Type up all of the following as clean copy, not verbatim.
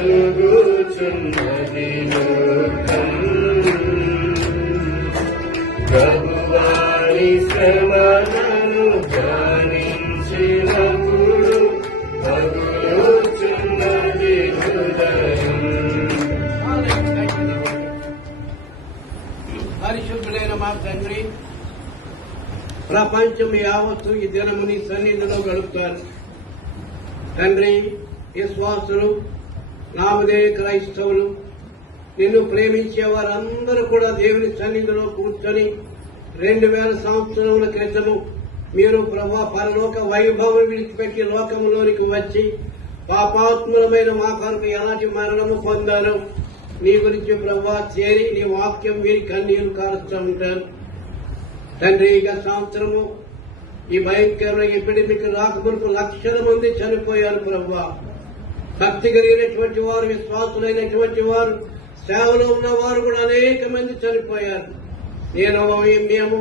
కలుగుచున్నది లోకం ప్రభువారి శ్రమలను ధ్యానించినప్పుడు కలుగుచున్నది హృదయం. పరిశుద్ధులైన మా తండ్రి, ప్రపంచం యావత్తు ఈ దినముని సన్నిధిలో గడుపుతారు. తండ్రి, విశ్వాసులు, నామదే క్రైస్తవులు, నిన్ను ప్రేమించే వారందరూ కూడా దేవుని సన్నిధిలో కూర్చొని 2000 సంవత్సరముల క్రితము మీరు ప్రభా పరలోక వైభవం విడిచిపెట్టి లోకంలోనికి వచ్చి పాపాత్ములమైన మా కొరకు ఎలాంటి మరణము పొందారు నీ గురించి ప్రభా చేరి నీ వాక్యం వీరి కన్నీరు కారుస్తూ ఉంటారు. తండ్రి, గత సంవత్సరము ఈ భయంకరమైన ఎపిడమిక్ రాకములకు లక్షల మంది చనిపోయారు ప్రభా. భక్తి కలిగినటువంటి వారు, విశ్వాసులైనటువంటి వారు, సేవలో ఉన్న వారు కూడా అనేక మంది చనిపోయారు. మేము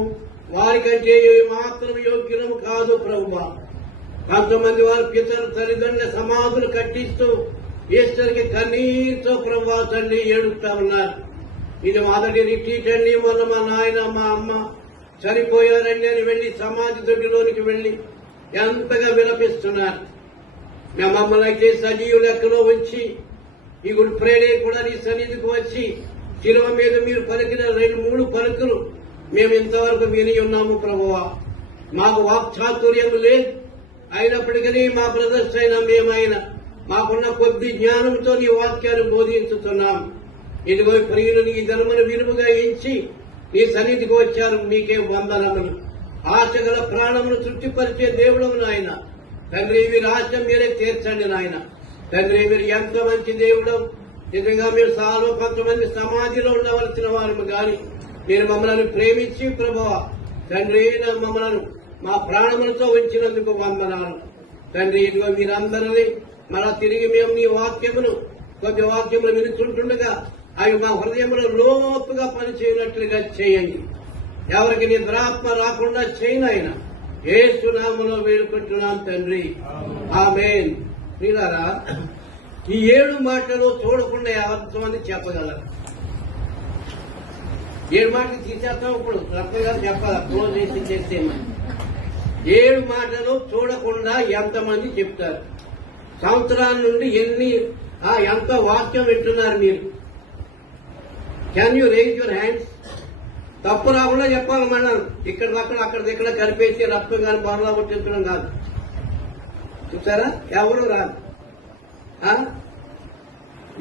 వారికంటే మాత్రం యోగ్యులము కాదు ప్రభువా. కొంతమంది వారి పితరు తల్లిదండ్రుల సమాధులు కట్టిస్తూ ఈశ్వరికి కన్నీరుతో ప్రభువా తండ్రి ఏడుస్తా ఉన్నారు. ఇది మొదటి రిట్రీట్ అండి, మొన్న మా నాయన మా అమ్మ చనిపోయారండి అని వెళ్లి సమాధి దొడ్డిలోనికి వెళ్లి ఎంతగా విలపిస్తున్నారు. మమ్మల్ని అయితే సజీవ లెక్కలో ఉంచి ఈ గుడి ప్రేరే కూడా నీ సన్నిధికి వచ్చి శిలువ మీద మీరు పలికిన 2-3 పలుకులు మేము ఇంతవరకు విని ఉన్నాము ప్రభువా. మాకు వాక్చాతుర్యం లేదు, అయినప్పటికీ మా బ్రదర్స్ అయినా మేమైనా మాకున్న కొద్ది జ్ఞానంతో నీ వాక్యాన్ని బోధించుతున్నాం. ఇదిగో ప్రియులు నీ ధర్మను విలువగా ఎంచి నీ సన్నిధికి వచ్చారు. నీకే వందనములు. ఆశ గల ప్రాణమును తృప్తిపరిచే దేవుడము నాయన. తండ్రి, వీరి ఆశ మీరే తీర్చండి నాయన. తండ్రి, మీరు ఎంత మంచి దేవుడు. నిజంగా మీరు చాలా కొంతమంది సమాధిలో ఉండవలసిన వారు గాని మీరు మమ్మల్ని ప్రేమించి ప్రభువా తండ్రి మమ్మల్ని మా ప్రాణములతో ఉంచినందుకు వందనాలు. తండ్రి, ఇదిగో మీరందరినీ మళ్ళా తిరిగి మేము నీ వాక్యమును కొద్ది వాక్యములు వినుచుంటుండగా అవి మా హృదయంలో లోతుగా పనిచేయనట్లుగా చేయండి. ఎవరికి నిద్రాత్మ రాకుండా చేయనైనా యేసు నామములో వేడుకుంటున్నాం తండ్రి, ఆమేన్. మీరారా, ఈ 7 మాటలు చూడకుండా ఎంతమంది చెప్పగలరు? 7 మాటలు తీసేస్తాం. ఇప్పుడు రత్న గారు చెప్పాలి, క్లోజ్ చేసి చేసేమని. 7 మాటలు చూడకుండా ఎంతమంది చెప్తారు? సంవత్సరాల నుండి ఎంత వాక్యం వింటున్నారు మీరు? Can you raise your hands? తప్పు రాకుండా చెప్పాలి. మనం ఇక్కడ అక్కడ కలిపేసి రక్తం కానీ బొరలా కొట్టించడం కాదు. చూసారా, ఎవరు రాదు.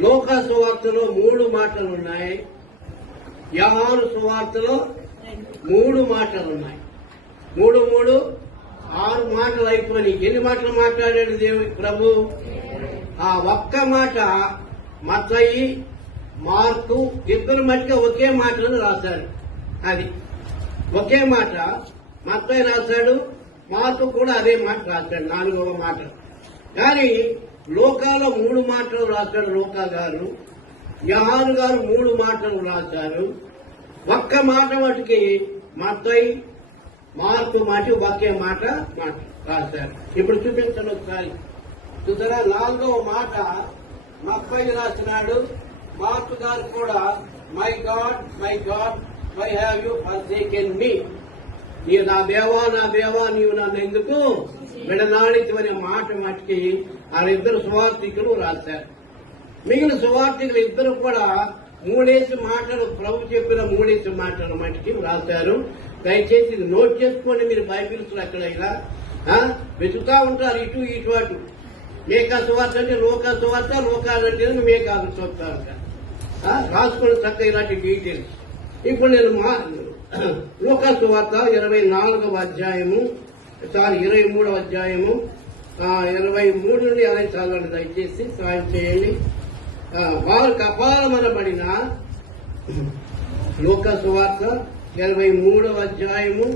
లోకా సువార్తలో 3 మాటలు ఉన్నాయి, యోహాను సువార్తలో 3 మాటలు ఉన్నాయి. 3 6 మాటలు అయిపోయి ఎన్ని మాటలు మాట్లాడాడు దేవుడు ప్రభు? ఆ ఒక్క మాట మత్తయి, మార్కు ఇద్దరు మధ్య ఒకే మాటలను రాశారు. అది ఒకే మాట మత్తయి రాశాడు, మార్కు కూడా అదే మాట రాశాడు, 4వ మాట. కానీ లోకాలో 3 మాటలు రాశాడు లోకా గారు. యోహాను గారు 3 మాటలు రాశారు. ఒక్క మాట మటుకి మత్తయి, మార్కు మాట ఒకే మాట రాశారు. ఇప్పుడు చూపించండి ఒకసారి. చూసారా, 4వ మాట మత్తయి రాసినాడు. మార్కు గారు కూడా my God why have you forsaken me, నీవు నా దేవా నీవు నన్ను ఎందుకు విడనాడితివనే మాట మటుకి వాళ్ళిద్దరు సువార్థికులు రాశారు. మిగిలిన సువార్థికులు ఇద్దరు కూడా 3 మాటలు ప్రభు చెప్పిన 3 మాటలు మటుకి రాశారు. దయచేసి నోట్ చేసుకోండి. మీరు బైబిల్స్ ఎక్కడైనా వెతుకుతా ఉంటారు, ఇటు అటు. మేకా సువార్త అంటే లోకా సువార్త, లోకాలంటే మేకా సువార్త రాసుకుని చక్కగా ఇలాంటి డీటెయిల్స్. ఇప్పుడు నేను లోకా సువార్త 24వ అధ్యాయము 23వ అధ్యాయము 23 నుండి 60 చదవండి. దయచేసి సాయం చేయండి. వారు కపాలమనబడిన లోకా సువార్త 23వ అధ్యాయము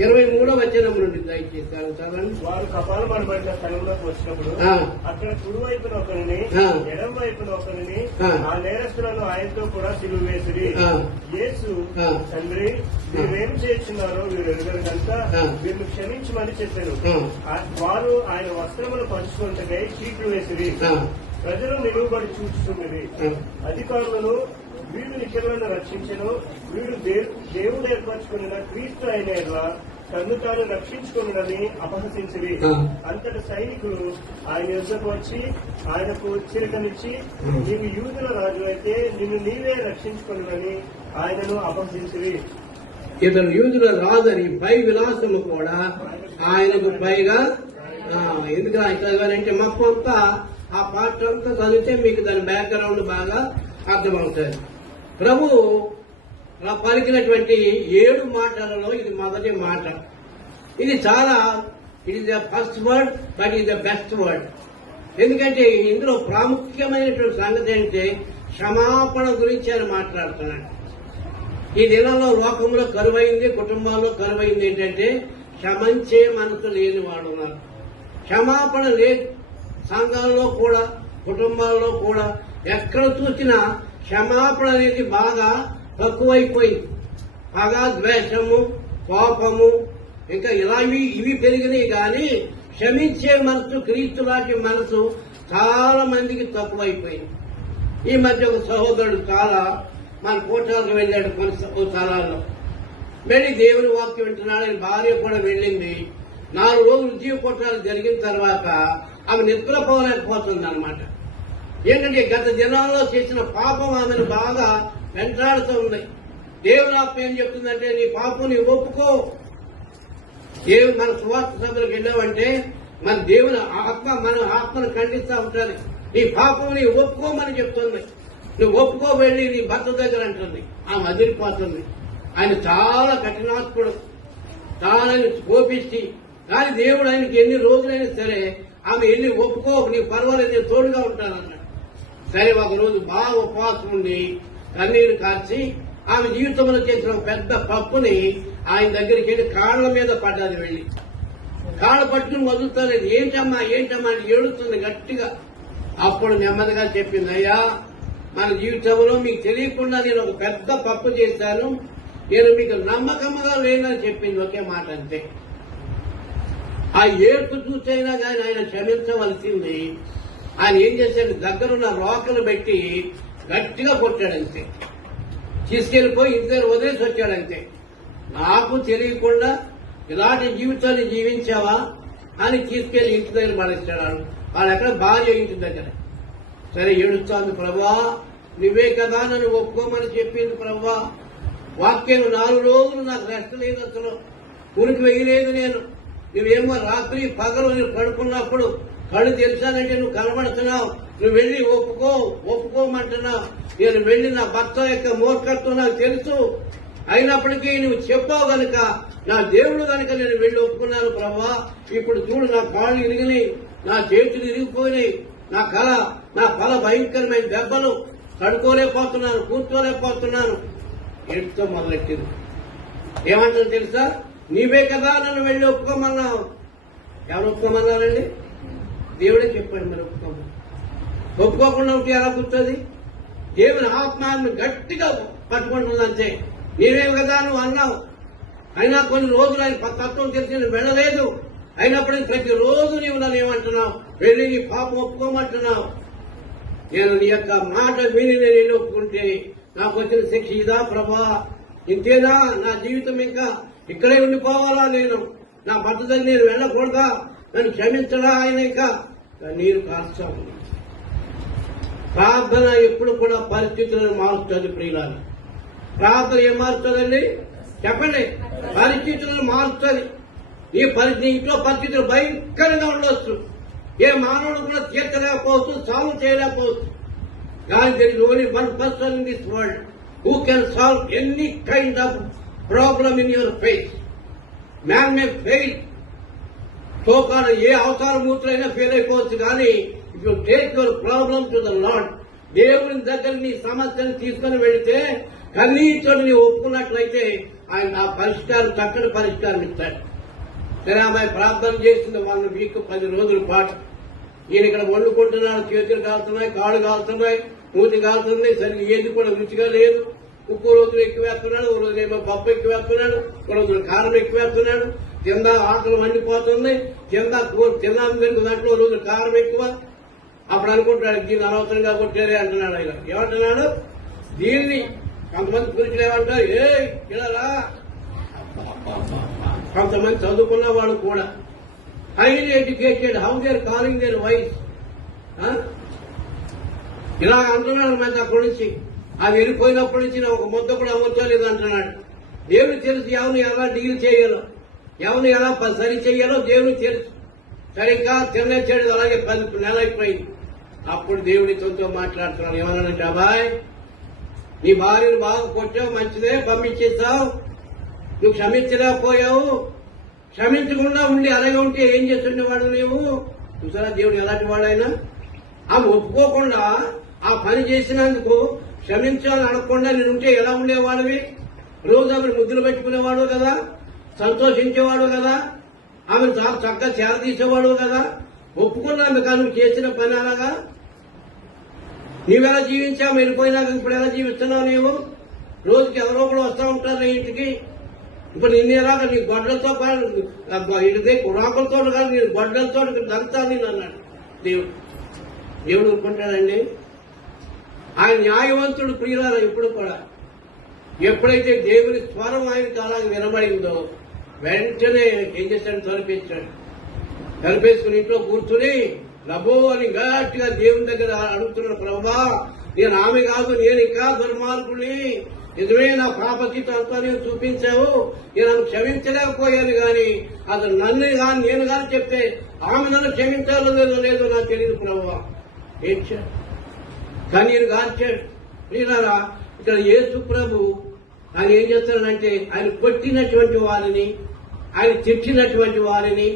23వ వచనం నుండి దయచేసి చదవండి. వారు కపాలమనబడిన స్థలంలోకి వచ్చినప్పుడు అక్కడ కుడి వైపున ఒకరిని ఎడమ వైపున ఒకరిని ఆ నేరస్తులను ఆయనతో కూడా సిలువ వేసిరి. యేసు, తండ్రి వీరేం చేస్తున్నారో వీరు ఎరుగరు కనుక వీరిని క్షమించమని చెప్పారు. వారు ఆయన వస్త్రములు పంచుకుంటే చీట్లు వేసిరి. ప్రజలు నిలువబడి చూస్తున్నది. అధికారులను వీడు నిత్యములను రక్షించను, వీడు దేవుడు ఏర్పరచుకున్న క్రీస్తు అయిన ఎడల తన్ను తాను రక్షించుకున్నదని అపహసించింది. అంతటి సైనికులు ఆయన యుద్ధకు వచ్చి ఆయనకు చిరకనిచ్చి, నీవు యూదుల రాజు అయితే నిన్ను నీవే రక్షించుకున్నదని ఆయనను అపహసించింది. ఇతను యూదుల రాజని పై విలాసము కూడా ఆయనకు పైగా ఎందుకు చదివారంటే మొత్తం అంతా ఆ పాట అంతా చదివితే మీకు దాని బ్యాక్గ్రౌండ్ బాగా అర్థమవుతుంది. ప్రభు పలికినటువంటి 7 మాటలలో ఇది మొదటి మాట. ఇది చాలా it is the first word, but is the best word. ఎందుకంటే ఇందులో ప్రాముఖ్యమైనటువంటి సంగతి అంటే క్షమాపణ గురించి ఆయన మాట్లాడుతున్నాడు. ఈ దినాల్లో లోకంలో కరువైంది, కుటుంబాల్లో కరువైంది ఏంటంటే క్షమించే మనసు లేని వాడు ఉన్నారు. క్షమాపణ లేదు. సంఘాల్లో కూడా కుటుంబాల్లో కూడా ఎక్కడ చూసినా క్షమాపణ అనేది బాగా తక్కువైపోయింది. బాగా ద్వేషము, కోపము, ఇంకా ఇలా ఇవి పెరిగినాయి. కానీ క్షమించే మనసు, క్రీస్తు లాంటి మనసు చాలా మందికి తక్కువైపోయింది. ఈ మధ్య ఒక సహోదరుడు చాలా మన కోటాలకు వెళ్ళాడు కొన్ని స్థలాల్లో. వెళ్ళి దేవుని వాక్యం వింటున్నాడు. ఆయన భార్య కూడా వెళ్ళింది. 4 రోజులు ఉద్యోగ కోటాలు జరిగిన తర్వాత ఆమె నిద్రపోలేకపోతుంది అనమాట. ఏంటంటే గత దినాల్లో చేసిన పాపం ఆమెను బాగా వెంటాడుతూ ఉంది. దేవుని ఆత్మ ఏం చెప్తుందంటే నీ పాపం నీ ఒప్పుకో. దేవుడు మన సువార్త సభలకు వెళ్ళామంటే మన దేవుని ఆత్మ మన ఆత్మను ఖండిస్తూ ఉంటుంది. నీ పాపం నీ ఒప్పుకోమని చెప్తుంది. నువ్వు ఒప్పుకో వెళ్ళి నీ భర్త దగ్గర అంటుంది. ఆమె అదిరిపోతుంది. ఆయన చాలా కఠినాత్ముడు, చాలా కోపిష్టి. కానీ దేవుడు ఆయనకి ఎన్ని రోజులైనా సరే ఆమె ఎన్ని ఒప్పుకో, నీ పర్వాలేదు, నేను తోడుగా ఉంటానన్నాడు. సరే ఒక రోజు బాగా ఉపవాసం ఉండి కన్నీరు కార్చి ఆమె జీవితంలో చేసిన పెద్ద పప్పుని ఆయన దగ్గరికి వెళ్ళి కాళ్ల మీద పడ్డది. వెళ్ళి కాళ్ళు పట్టుకుని వదులుతలేదు. ఏంటమ్మా ఏంటమ్మా అని ఏడుస్తుంది గట్టిగా. అప్పుడు నెమ్మదిగా చెప్పింది, అయ్యా మన జీవితంలో మీకు తెలియకుండా నేను ఒక పెద్ద పప్పు చేశాను, నేను మీకు నమ్మకంగా లేనని చెప్పింది. ఒకే మాట అంతే. ఆ ఏడుపు చూసైనా కానీ ఆయన క్షమించవలసింది. ఆయన ఏం చేశాడు, దగ్గరున్న రోకలు పెట్టి గట్టిగా కొట్టాడంతే. తీసుకెళ్లిపోయి ఇంటి దగ్గర వదిలేసి వచ్చాడంతే. నాకు తెలియకుండా ఇలాంటి జీవితాన్ని జీవించావా అని తీసుకెళ్లి ఇంటి దగ్గర పడేస్తాడు. వాళ్ళు ఎక్కడ భార్య ఇంటి దగ్గర. సరే ఏడుస్తాను, ప్రభువా నువ్వే కదా నన్ను ఒప్పుకోమని చెప్పింది. ప్రభువా వాక్యం 4 రోజులు నాకు రెస్ట్ లేదు, అసలు ఉనికి వేయలేదు. నువ్వేమో రాత్రి పగలు నేను పడుకున్నప్పుడు కళ్ళు తెలిసానంటే నువ్వు కనబడుతున్నావు. నువ్వు వెళ్లి ఒప్పుకోమంటున్నావు. నేను వెళ్లి నా భర్త యొక్క మూర్ఖత్వం నాకు తెలుసు, అయినప్పటికీ నువ్వు చెప్పావు గనుక నా దేవుడు గనుక నేను వెళ్లి ఒప్పుకున్నాను. ప్రభువా ఇప్పుడు చూడు, నా కాళ్ళు ఇరిగినాయి, నా చేతులు ఇరిగిపోయినాయి, నా ఫల భయంకరమైన దెబ్బలు, తడుకోలేకపోతున్నాను, కూర్చోలేకపోతున్నాను. ఏడుతో మొదలెట్టింది. ఏమంటారు తెలుసా, నీవే కదా నన్ను వెళ్లి ఒప్పుకోమన్నావు. ఎవరు ఒప్పుకోమన్నారండి? దేవుడే చెప్పాడు. మరి ఒప్పుకోకుండా ఉంటే ఎలా కూర్చోది? దేవుని ఆత్మాన్ని గట్టిగా పట్టుకుంటుందంతే. నీవే కదా నువ్వు అన్నావు. అయినా కొన్ని రోజులు ఆయన తత్వం తెలిసి నేను వెళ్ళలేదు. అయినప్పటికీ ప్రతిరోజు నీవు నన్ను ఏమంటున్నావు, వెళ్ళి నీ పాపం ఒప్పుకోమంటున్నావు. నేను నీ యొక్క మాట విని నేను ఒప్పుకుంటే నాకు వచ్చిన శిక్ష ఇదా ప్రభా? ఇంతేనా నా జీవితం? ఇంకా ఇక్కడే ఉండిపోవాలా? నేను నా భర్త దగ్గర నేను వెళ్ళకూడదా? నన్ను క్షమించడా ఆయన? ఇక నీరు కాల్చాము. ప్రార్థన ఎప్పుడు కూడా పరిస్థితులను మారుస్తుంది. ప్రియులారా, ప్రార్థన ఏం మారుతుందండి? చెప్పండి. పరిస్థితులను మారుస్తుంది. నీ ఇంట్లో పరిస్థితులు భయంకరంగా ఉండొచ్చు. ఏ మానవుడు కూడా తీర్చలేకపోవచ్చు, సాల్వ్ చేయలేకపోవచ్చు. కానీ there is only one person in this world who can solve any kind of problem in your face. Man may fail. సోకాలు A అవతారమూర్తులైనా fail అయిపోవచ్చు. కానీ if you take your problem to the lord, దేవుని దగ్గర నీ సమస్యను తీసుకుని వెళితే కన్నీటితో నీవు ఒప్పుకున్నట్లయితే ఆయన ఆ పరిష్కారం, చక్కటి పరిష్కారం ఇస్తాడు. సరే అమ్మాయి ప్రార్థన చేసింది 1 వీక్ 10 రోజుల పాటు. ఈయన ఇక్కడ వండుకుంటున్నాడు, చేతులు కాలుతున్నాయి, కాళ్ళు కాలుతున్నాయి, మూతి కాలుతుంది. సరిగ్గా ఏది కూడా రుచిగా లేదు. ఉప్పు రోజులు ఎక్కువేస్తున్నాడు, ఓ రోజు ఏమో పప్పు ఎక్కువేస్తున్నాడు, ఒక రోజులు కారం ఎక్కువేస్తున్నాడు. కింద ఆటలు మండిపోతుంది, కింద తిన్నాము దాంట్లో రోజు కారం ఎక్కువ. అప్పుడు అనుకుంటాడు దీన్ని అనవసరంగా కొట్టారే అంటున్నాడు. ఆయన ఏమంటున్నాడు, దీన్ని కొంతమంది పురుషులు ఏమంటారు, ఇలా కొంతమంది చదువుకున్న వాళ్ళు కూడా highly educated, how there calling there wife, ఇలా అంటున్నాడు. మరి అక్కడి నుంచి అది వెళ్ళిపోయినప్పటి నుంచి ఒక ముద్ద కూడా అమర్చలేదు అంటున్నాడు. దేవుడు తెలుసు ఎవరిని ఎలా డీల్ చేయాలో, ఎవరిని ఎలా సరి చేయాలో దేవుడికి తెలుసు. సరిగ్గా తినచ్చాడు, అలాగే 10 నెలలు అయిపోయింది. అప్పుడు దేవుడితో మాట్లాడుతున్నాడు. ఏమన్నాడంటే, అబ్బాయి నీ భార్యను బాగా కొట్టావు, మంచిదే, పంపించేస్తావు, నువ్వు క్షమించలేకపోయావు, క్షమించకుండా ఉండి అలాగే ఉంటే ఏం చేస్తుండేవాడు నీవు? చూసారా దేవుడు ఎలాంటి వాడైనా ఆమె ఒప్పుకోకుండా ఆ పని చేసినందుకు క్షమించాలని అడగకుండా నేను ఉంటే ఎలా ఉండేవాడివి? రోజు ఆమెను ముద్దులు పెట్టుకునేవాడు కదా, సంతోషించేవాడు కదా, ఆమెను చాలా చక్కగా చేరదీసేవాడు కదా. ఒప్పుకున్నాను కానీ నువ్వు చేసిన పని అలాగా నీవెలా జీవించావు? వెళ్ళిపోయినాక ఇప్పుడు ఎలా జీవిస్తున్నావు నీవు? రోజుకి ఎవరో కూడా వస్తూ ఉంటారు నీ ఇంటికి. ఇప్పుడు నిన్నేలాగా నీ గొడ్డలతో ఇదే కురాకులతో కాదు, నేను గొడ్డలతో దంతా నేను అన్నాడు దేవుడు. దేవుడు ఊరుకుంటాడండి. ఆయన న్యాయవంతుడు ప్రియులారా. ఇప్పుడు కూడా ఎప్పుడైతే దేవుని స్వరం ఆయనకి అలాగే వినబడిందో వెంటనే ఏం చేశాడు, తలుపేశాడు. తలుపేసుకుని ఇంట్లో కూర్చుని లబో అని గట్టిగా దేవుని దగ్గర అడుగుతున్నాడు, ప్రభువా నేను ఆమె కాదు, నేను ఇంకా దుర్మార్గుని, నిజమే నా పాపస్థితి అంతా నేను చూపించావు, నేను క్షమించలేకపోయాను గాని అతను నన్ను కానీ నేను కానీ చెప్తే ఆమె నన్ను క్షమించాలో లేదో నాకు తెలియదు ప్రభువా. ఏడ్చాడు, కన్నీరు గార్చాడు. ప్రియులారా, ఇక్కడ యేసు ప్రభు ఆయన ఏం చేస్తాడంటే ఆయన కొట్టినటువంటి వారిని, ఆయన తిట్టినటువంటి వారిని,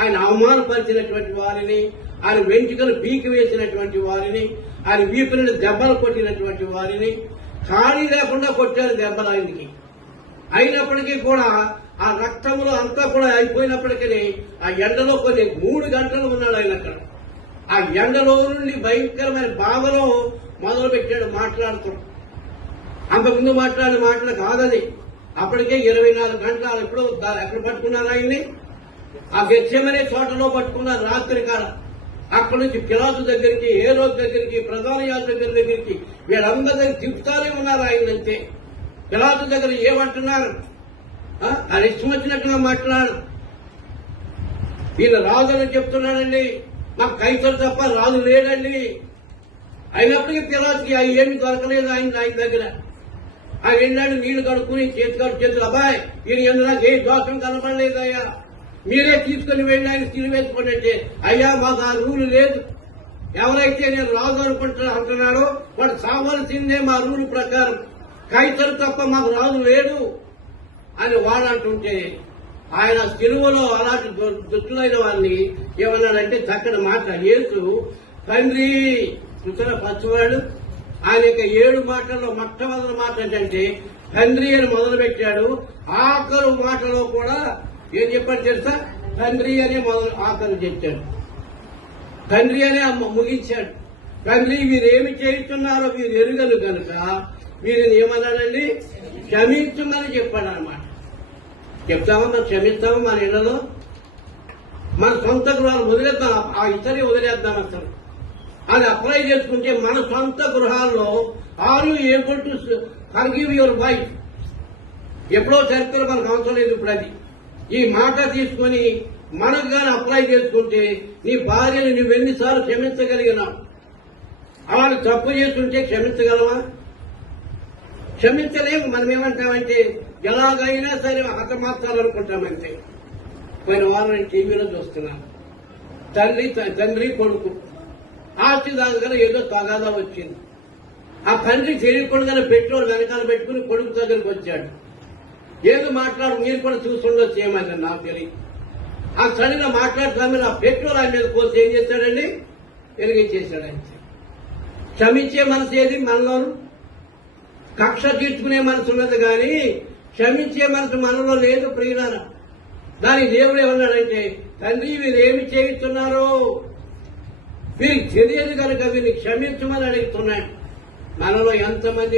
ఆయన అవమానపరిచినటువంటి వారిని, ఆయన వెంట్రుకలు పీకి వేసినటువంటి వారిని, ఆయన వీపులను దెబ్బలు కొట్టినటువంటి వారిని ఖాళీ లేకుండా కొట్టారు దెబ్బలు ఆయనకి. అయినప్పటికీ కూడా ఆ రక్తంలో అంతా కూడా అయిపోయినప్పటికీ ఆ ఎండలో కొన్ని 3 గంటలు ఉన్నాడు ఆయన అక్కడ. ఆ ఎండలో నుండి భయంకరమైన బాధలో మొదలు పెట్టాడు మాట్లాడుతాడు. అంతకుముందు మాట్లాడిన మాటలు కాదది. అప్పటికే 24 గంటలు ఎప్పుడో ఎక్కడ పట్టుకున్నారు ఆయన్ని? ఆ గెత్సెమనే చోటలో పట్టుకున్నారు రాత్రి కాలం. అక్కడి నుంచి పిలాతు దగ్గరికి, హేరోదు దగ్గరికి, ప్రధాన యాజకుల దగ్గరికి వీళ్ళందరి దగ్గర తిప్పుతానే ఉన్నారు ఆయనంతే. పిలాతు దగ్గర ఏమంటున్నారు? అది ఇష్టం వచ్చినట్టుగా మాట్లాడు. ఈయన రాజుని చెప్తున్నాడండి, నాకు కైసరు తప్ప రాజు లేడండి. అయినప్పటికీ పిలాతుకి ఏమి దొరకలేదు ఆయన దగ్గర. ఆయన వెళ్ళాడు, నీళ్లు కడుక్కుని చేతులు అబ్బాయి ఈయన ఎందుకు నాకు ఏ దోషం కనపడలేదయ్యా, మీరే తీసుకుని వెళ్ళి ఆయన తిరివేసుకోండి అంటే, అయ్యా మాకు ఆ రూలు లేదు, ఎవరైతే నేను రాజు అంటున్నారో వాడు సావలసిందే మా రూలు ప్రకారం, కైసరు తప్ప మాకు రాజు లేడు అని వాడు అంటుంటే ఆయన సిలువలో అలాంటి దుష్టులైన వారిని ఏమన్నాడంటే చక్కని మాట. యేసు తండ్రి చూసిన పచ్చివాడు ఆయన యొక్క 7 మాటల్లో మొట్టమొదటి మాట ఏంటంటే తండ్రి అని మొదలు పెట్టాడు. ఆఖరు మాటలో కూడా ఏం చెప్పాడు తెలుసా? తండ్రి అనే ఆఖరు చెప్పాడు, తండ్రి అనే ముగించాడు. తండ్రి వీరేమి చేస్తున్నారో వీరు ఎరుగరు కనుక వీరిని ఏమన్నాడండి, క్షమించమని చెప్పాడు అన్నమాట. చెప్తామా మనం క్షమిస్తామా? మన ఇళ్లలో మన సొంత గృహాలు వదిలేద్దాం, ఆ ఇతరే వదిలేద్దాం. అసలు అది అప్లై చేసుకుంటే మన సొంత గృహాల్లో are you able to forgive your wife? ఎప్పుడో చరిత్ర మనకు అవసరం లేదు. ఇప్పుడు అది ఈ మాట తీసుకుని మనకు కానీ అప్లై చేసుకుంటే నీ భార్యను నువ్వు ఎన్నిసార్లు క్షమించగలిగినావు? అలాంటి తప్పు చేస్తుంటే క్షమించగలవా? క్షమించలేము. మనం ఏమంటామంటే ఎలాగైనా సరే హతమార్చాలనుకుంటామంటే. పోయిన వారం నేను టీవీలో చూస్తున్నాను, తండ్రి కొడుకు ఆస్తి దగ్గర ఏదో తగాదా వచ్చింది. ఆ తండ్రి తెలియకుండానే పెట్రోల్ వెనకాల పెట్టుకుని కొడుకు దగ్గరికి వచ్చాడు. ఏదో మాట్లాడు, మీరు కూడా చూస్తుండొచ్చు, ఏమైందని నాకు తెలియదు. ఆ సడన్గా మాట్లాడుతామని ఆ పెట్రోల్ ఆయన మీద పోసి ఏం చేశాడండి, వెలిగించేశాడు. ఆయన క్షమించే మనసు ఏది మనలోను? కక్ష తీర్చుకునే మనసు ఉన్నది కానీ క్షమించే మనసు మనలో లేదు ప్రియులారా. దానికి దేవుడు ఏమన్నాడంటే, తండ్రి వీరు ఏమి చేయిస్తున్నారో వీరికి తెలియదు కనుక వీరిని క్షమించమని అడుగుతున్నాడు. మనలో ఎంతమంది